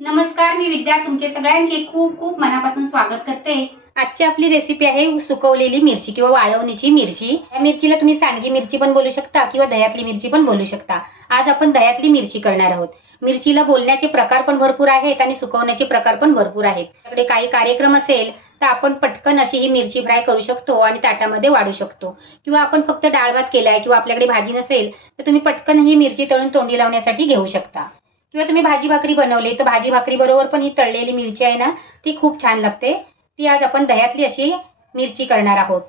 नमस्कार मी विद्या. तुमचे सगळ्यांचे खूप खूप मनापासून स्वागत करते. आजची आपली रेसिपी आहे सुकवलेली मिरची किंवा वाळवणीची मिरची. या मिरचीला तुम्ही सांडगी मिरची पण बोलू शकता किंवा दह्यातली मिरची पण बोलू शकता. आज आपण दह्यातली मिरची करणार आहोत. मिरचीला बोलण्याचे प्रकार पण भरपूर आहेत आणि सुकवण्याचे प्रकार पण भरपूर आहेत. आपल्याकडे काही कार्यक्रम असेल तर आपण पटकन अशी ही मिरची फ्राय करू शकतो आणि ताटामध्ये वाढू शकतो. किंवा आपण फक्त डाळ भात केलाय किंवा आपल्याकडे भाजी नसेल तर तुम्ही पटकन ही मिरची तळून तोंडी लावण्यासाठी घेऊ शकता. किंवा तुम्ही भाजी भाकरी बनवली तर भाजी भाकरी बरोबर पण ही तळलेली मिरची आहे ना ती खूप छान लागते. ती आज आपण दह्यातली अशी मिरची करणार आहोत.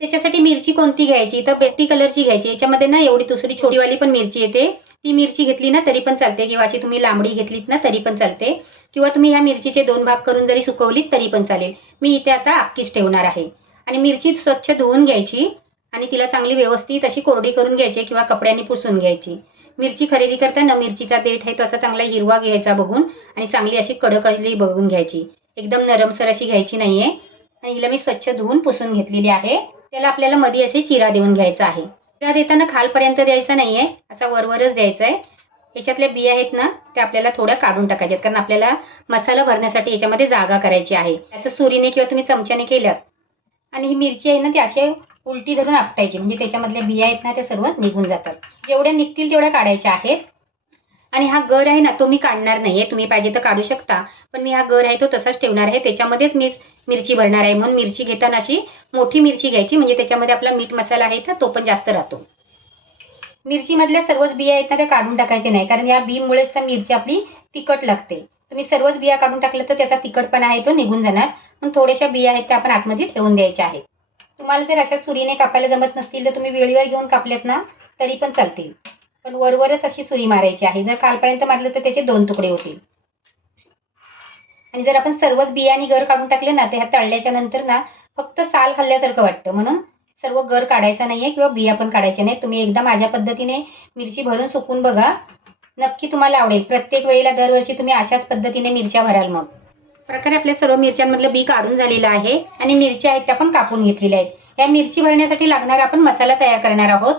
त्याच्यासाठी मिरची कोणती घ्यायची? तर बेटी कलरची घ्यायची. याच्यामध्ये ना एवढी दुसरी छोटीवाली पण मिरची येते. ती मिरची घेतली ना तरी पण चालते. किंवा अशी तुम्ही लांबडी घेतलीत ना तरी पण चालते. किंवा तुम्ही ह्या मिरचीचे दोन भाग करून जरी सुकवलीत तरी पण चालेल. मी इथे आता अक्कीच ठेवणार आहे. आणि मिरची स्वच्छ धुवून घ्यायची. आणि तिला चांगली व्यवस्थित अशी कोरडी करून घ्यायची किंवा कपड्याने पुसून घ्यायची. मिरची खरेदी करताना मिरचीचा देठ आहे तो असा चांगला हिरवा घ्यायचा बघून आणि चांगली अशी कडक बघून घ्यायची. एकदम नरमसर अशी घ्यायची नाहीये. आणि हिला मी स्वच्छ धुवून पुसून घेतलेली आहे. त्याला आपल्याला मध्ये असे चिरा देऊन घ्यायचा आहे. चिरा देताना खालपर्यंत द्यायचा नाहीये. असा वरवरच द्यायचा आहे याच्यातल्या बिया आहेत ना त्या आपल्याला थोड्या काढून टाकायच्यात. कारण आपल्याला मसाला भरण्यासाठी याच्यामध्ये जागा करायची आहे. असं सुरीने किंवा तुम्ही चमच्याने केल्यात. आणि ही मिरची आहे ना ती असे उलटी धरून आपटायची. म्हणजे त्याच्यामधल्या बिया आहेत ना त्या सर्व निघून जातात. जेवढ्या निघतील तेवढ्या काढायच्या आहेत. आणि हा गर आहे ना तो मी काढणार नाहीये. तुम्ही पाहिजे तर काढू शकता. पण मी हा गर आहे तो तसाच ठेवणार आहे. त्याच्यामध्येच मी मिरची भरणार आहे. म्हणून मिरची घेताना अशी मोठी मिरची घ्यायची. म्हणजे त्याच्यामध्ये आपला मीठ मसाला आहे ना तो पण जास्त राहतो. मिरचीमधल्या सर्वच बिया आहेत ना त्या काढून टाकायचे नाही. कारण या बीमुळेच तर मिरची आपली तिखट लागते. तुम्ही सर्वच बिया काढून टाकलं तर त्याचा तिखटपणा आहे तो निघून जाणार. पण थोड्याशा बिया आहेत त्या आपण आतमध्ये ठेवून द्यायच्या आहेत. तुम्हाला जर अशा सुरीने कापायला जमत नसतील तर तुम्ही वेळीवर घेऊन कापल्यात ना तरी पण चालतील. पण वरवरच अशी सुरी मारायची आहे. जर कालपर्यंत मारलं तर त्याचे दोन तुकडे होतील. आणि जर आपण सर्वच बियाणे गर काढून टाकले ना ते ह्या तळल्याच्या नंतर ना फक्त साल खाल्ल्यासारखं वाटतं. म्हणून सर्व गर काढायचा नाहीये किंवा बिया पण काढायच्या नाही तुम्ही एकदा माझ्या पद्धतीने मिरची भरून सुकून बघा. नक्की तुम्हाला आवडेल. प्रत्येक वेळेला दरवर्षी तुम्ही अशाच पद्धतीने मिरच्या भराल मग. प्रकारे आपल्या सर्व मिरच्यांमधलं बी काढून झालेलं आहे आणि मिरच्या आहेत त्या पण कापून घेतलेल्या आहेत. या मिरची भरण्यासाठी लागणारा आपण मसाला तयार करणार आहोत.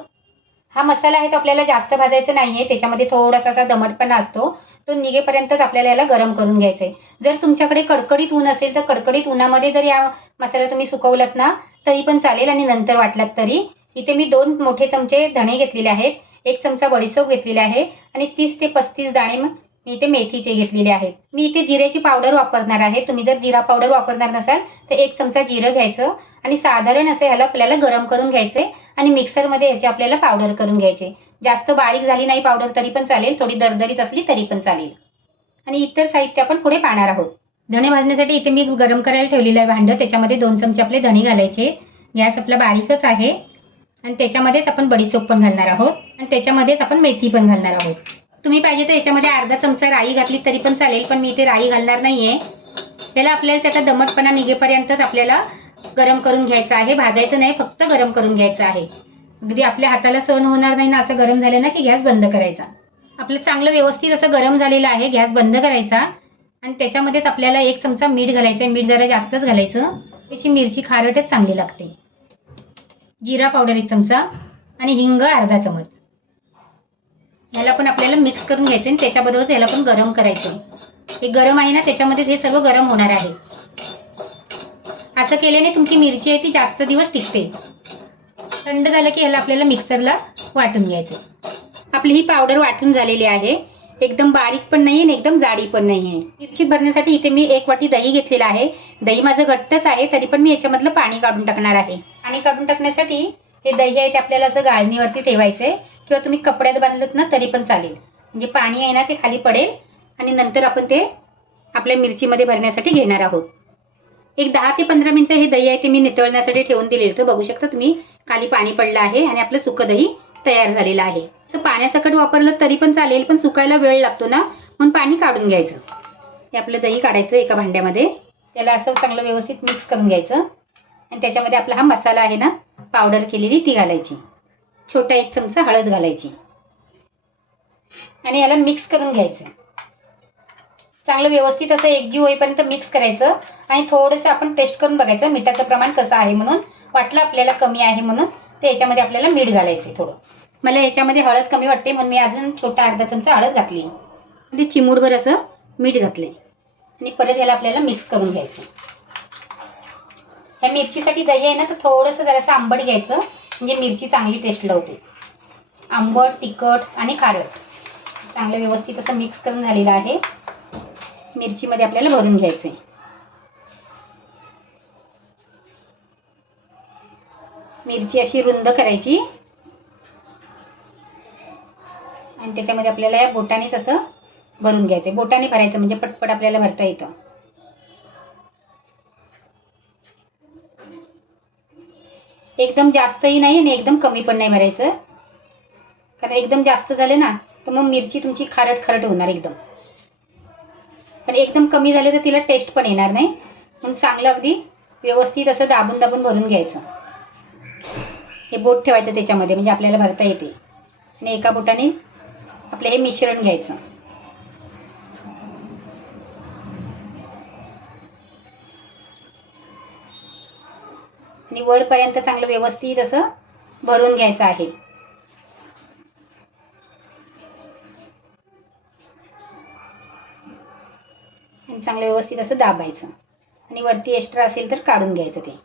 हा मसाला आहे तो आपल्याला जास्त भाजायचा नाहीये त्याच्यामध्ये थोडासा असा दमटपणा असतो. तो निघेपर्यंतच आपल्याला याला गरम करून घ्यायचं आहे जर तुमच्याकडे कडकडीत ऊन असेल तर कडकडीत उन्हामध्ये जर या मसाला तुम्ही सुकवलात ना तरी पण चालेल आणि नंतर वाटलात तरी. इथे मी दोन मोठे चमचे धणे घेतलेले आहेत. एक चमचा बडीसोप घेतलेला आहे आणि तीस ते पस्तीस दाणे मी इथे मेथीचे घेतलेले आहेत. मी इथे जिऱ्याची पावडर वापरणार आहे. तुम्ही जर जिरा पावडर वापरणार नसाल तर एक चमचा जिरं घ्यायचं आणि साधारण असं ह्याला आपल्याला गरम करून घ्यायचंय आणि मिक्सरमध्ये याची आपल्याला पावडर करून घ्यायचे जास्त बारीक झाली नाही पावडर तरी पण चालेल. थोडी दरदरीत असली तरी पण चालेल. आणि इतर साहित्य आपण पुढे पाहणार आहोत. धणे भाजण्यासाठी इथे मी गरम करायला ठेवलेलं आहे भांडं. त्याच्यामध्ये दोन चमचे आपले धणे घालायचे. गॅस आपला बारीकच आहे. आणि त्याच्यामध्येच आपण बडीसोप पण घालणार आहोत. आणि त्याच्यामध्येच आपण मेथी पण घालणार आहोत. तुम्ही पाहिजे तर याच्यामध्ये अर्धा चमचा राई घातली तरी पण चालेल पण मी इथे राई घालणार नाहीये. त्याला आपल्याला त्याचा दमटपणा निघेपर्यंतच आपल्याला गरम करून घ्यायचं आहे. भाजायचं नाही फक्त गरम करून घ्यायचं आहे. अगदी आपल्या हाताला सहन होणार नाही ना असं गरम झालं ना की गॅस बंद करायचा. आपलं चांगलं व्यवस्थित असं गरम झालेलं आहे गॅस बंद करायचा. आणि त्याच्यामध्येच आपल्याला एक चमचा मीठ घालायचं आहे मीठ जरा जास्तच घालायचं. तशी मिरची खारटच चांगली लागते. जिरा पावडर एक चमचा आणि हिंग अर्धा चमच. याला पण आपल्याला मिक्स करून घ्यायचं आणि त्याच्याबरोबर याला पण गरम करायचं. हे गरम आहे ना त्याच्यामध्येच हे सर्व गरम होणार आहे. असं केल्याने तुमची मिरची आहे ती जास्त दिवस टिकते. थंड झालं की ह्याला आपल्याला मिक्सरला वाटून घ्यायचं. आपली ही पावडर वाटून झालेली आहे. एकदम बारीक पण नाही आणि एकदम जाडी पण नाही आहे मिरची भरण्यासाठी इथे मी एक वाटी दही घेतलेला आहे. दही माझं घट्टच आहे तरी पण मी याच्यामधलं पाणी काढून टाकणार आहे. पाणी काढून टाकण्यासाठी हे दही आहे ते आपल्याला असं गाळणीवरती ठेवायचं आहे किंवा तुम्ही कपड्यात बांधलं ना तरी पण चालेल. म्हणजे पाणी आहे ना ते खाली पडेल. आणि नंतर आपण ते आपल्या मिरचीमध्ये भरण्यासाठी घेणार आहोत. एक दहा ते पंधरा मिनिटं हे दही आहे ते मी नितळण्यासाठी ठेवून दिलेलं होतं. बघू शकता तुम्ही खाली पाणी पडलं आहे आणि आपलं सुकं दही तयार झालेलं आहे. असं पाण्यासकट वापरलं तरी पण चालेल पण सुकायला वेळ लागतो ना म्हणून पाणी काढून घ्यायचं. हे आपलं दही काढायचं एका भांड्यामध्ये. त्याला असं चांगलं व्यवस्थित मिक्स करून घ्यायचं. आणि त्याच्यामध्ये आपला हा मसाला आहे ना पावडर केलेली ती घालायची. छोटा एक चमचा हळद घालायची. आणि याला मिक्स करून घ्यायचं. चांगलं व्यवस्थित असं एकजीव होईपर्यंत मिक्स करायचं आणि थोडंसं आपण टेस्ट करून बघायचं मिठाचं प्रमाण कसं आहे म्हणून. वाटलं आपल्याला कमी आहे म्हणून. ते याच्यामध्ये आपल्याला मीठ घालायचं थोडं. मला याच्यामध्ये हळद कमी वाटते म्हणून मी अजून छोटा अर्धा चमचा हळद घातली. म्हणजे चिमूडभर असं मीठ घातले आणि परत याला आपल्याला मिक्स करून घ्यायचं. ह्या मिरचीसाठी दही आहे ना तर थोडंसं जरासं आंबट घ्यायचं. म्हणजे मिरची चांगली टेस्ट लावते आंबट तिखट आणि खारट. चांगलं व्यवस्थित असं मिक्स करून झालेलं आहे. मिरचीमध्ये आपल्याला भरून घ्यायचं आहे मिरची अशी रुंद करायची. आणि त्याच्यामध्ये आपल्याला या बोटानेच असं भरून घ्यायचं आहे बोटाने भरायचं म्हणजे पटपट आपल्याला भरता येतं. एकदम जास्तही नाही आणि एकदम कमी पण नाही भरायचं. कारण एकदम जास्त झाले ना तर मग मिरची तुमची खारट खारट होणार एकदम. पण एकदम कमी झाले तर तिला टेस्ट पण येणार नाही. म्हणून चांगलं अगदी व्यवस्थित असं दाबून दाबून भरून घ्यायचं. हे बोट ठेवायचं त्याच्यामध्ये म्हणजे आपल्याला भरता येते. आणि एका बोटाने आपलं हे मिश्रण घ्यायचं. आणि वरपर्यंत चांगलं व्यवस्थित असं भरून घ्यायचं आहे. आणि चांगलं व्यवस्थित असं दाबायचं. आणि वरती एक्स्ट्रा असेल तर काढून घ्यायचं ते.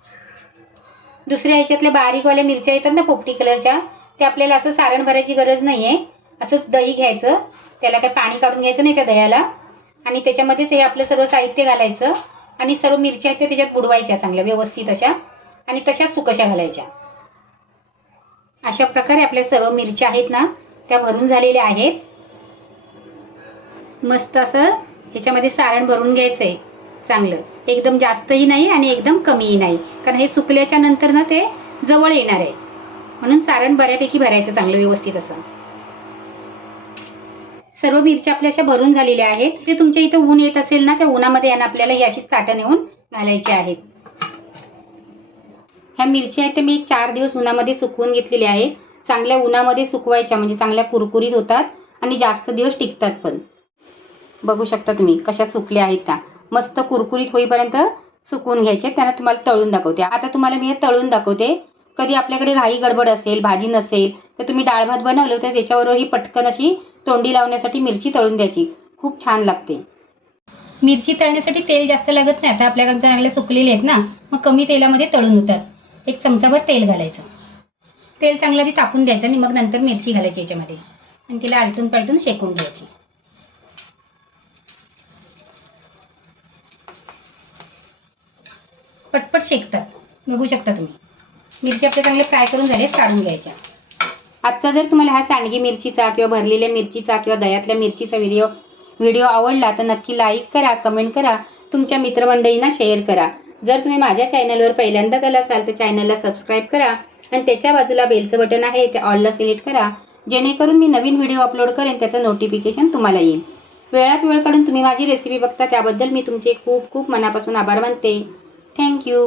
दुसऱ्या ह्याच्यातल्या बारीकवाल्या मिरच्या येतात ना पोपटी कलरच्या ते आपल्याला असं सारण भरायची गरज नाही आहे असंच दही घ्यायचं त्याला काय पाणी काढून घ्यायचं नाही त्या दह्याला. आणि त्याच्यामध्येच हे आपलं सर्व साहित्य घालायचं. आणि सर्व मिरच्या आहेत त्या त्याच्यात बुडवायच्या चांगल्या व्यवस्थित अशा. आणि तशाच सुकशा घालायच्या? अशा प्रकारे आपल्या सर्व मिरच्या आहेत ना त्या भरून झालेल्या आहेत. मस्त असं ह्याच्यामध्ये सारण भरून घ्यायचं आहे चांगलं. एकदम जास्तही नाही आणि एकदम कमीही नाही. कारण हे सुकल्याच्या नंतर ना ते जवळ येणार आहे. म्हणून सारण बऱ्यापैकी भरायचं चांगलं व्यवस्थित असं. सर्व मिरच्या आपल्या अशा भरून झालेल्या आहेत. ते तुमच्या इथं ऊन येत असेल ना त्या उन्हामध्ये यांना आपल्याला ही अशी ताटं नेऊन घालायची आहेत. ह्या मिरच्या आहेत त्या मी चार दिवस उन्हामध्ये सुकवून घेतलेल्या आहे. चांगल्या उन्हामध्ये सुकवायच्या म्हणजे चांगल्या कुरकुरीत होतात आणि जास्त दिवस टिकतात पण. बघू शकता तुम्ही कशा सुकल्या आहेत त्या. मस्त कुरकुरीत होईपर्यंत सुकवून घ्यायचे त्यांना तुम्हाला तळून दाखवते. आता तुम्हाला मी हे तळून दाखवते. कधी आपल्याकडे घाई गडबड असेल भाजी नसेल तर तुम्ही डाळ भात बनवलं तर त्याच्याबरोबर ही पटकन अशी तोंडी लावण्यासाठी मिरची तळून द्यायची. खूप छान लागते. मिरची तळण्यासाठी तेल जास्त लागत नाही आता आपल्याकडे चांगले सुकलेले आहेत ना मग कमी तेलामध्ये तळून होतात एक चमचाभर तेल घालायचं. तेल चांगलं आधी तापून द्यायचं आणि मग नंतर मिरची घालायची याच्यामध्ये. आणि तिला आलटून पालटून शेकून घ्यायची. पटपट शेकतात. बघू शकता तुम्ही. मिरची आपले चांगले फ्राय करून झाले काढून घ्यायच्या. आजचा जर तुम्हाला हा सांडगी मिरचीचा किंवा भरलेल्या मिरचीचा किंवा दह्यातल्या मिरचीचा व्हिडिओ व्हिडिओ आवडला तर नक्की लाईक करा कमेंट करा. तुमच्या मित्रमंडळींना शेअर करा. जर तुम्ही माझ्या चॅनलवर पहिल्यांदाच आला असाल तर चॅनलला सबस्क्राईब करा आणि त्याच्या बाजूला बेलचं बटन आहे ते ऑलला सिलेक्ट करा. जेणेकरून मी नवीन व्हिडिओ अपलोड करेन त्याचं नोटिफिकेशन तुम्हाला येईल. वेळात वेळ काढून तुम्ही माझी रेसिपी बघता त्याबद्दल मी तुमचे खूप खूप मनापासून आभार मानते. थँक्यू